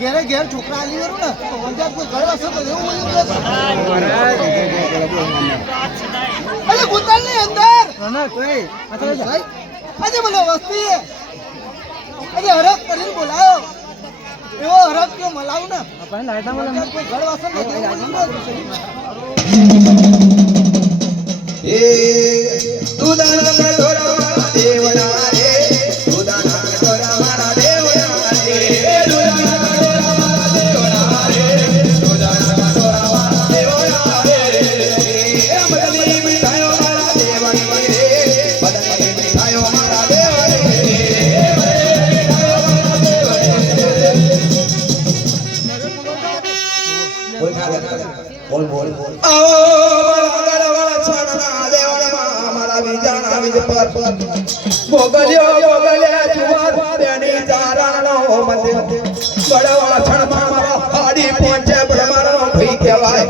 ઘેરે ઘેર છોકરા આલી કરું ને તો વંજાત કોઈ ઘર હશે તો એવું અરે ગુતાલ ની અંદર ના કોઈ આજે મને વસ્તી આજે હરક કરીને બોલાયો એવો હરક કે મલાવ ને આપણે લાઈટા મને કોઈ ઘર હશે તો એ તું દાના કટોરા દેવના રે તું દાના કટોરા મારા દેવના રે બોલ બોલ આવો મારા વાળા છાના દેવના મારા વિજાના વિજ પર બોગલ્યો જુવાર બેની ચારણનો મંદિર બડવાળા છણમાં મારા હાડી પહોંચે બ્રહ્માનો ભઈ કહેવાય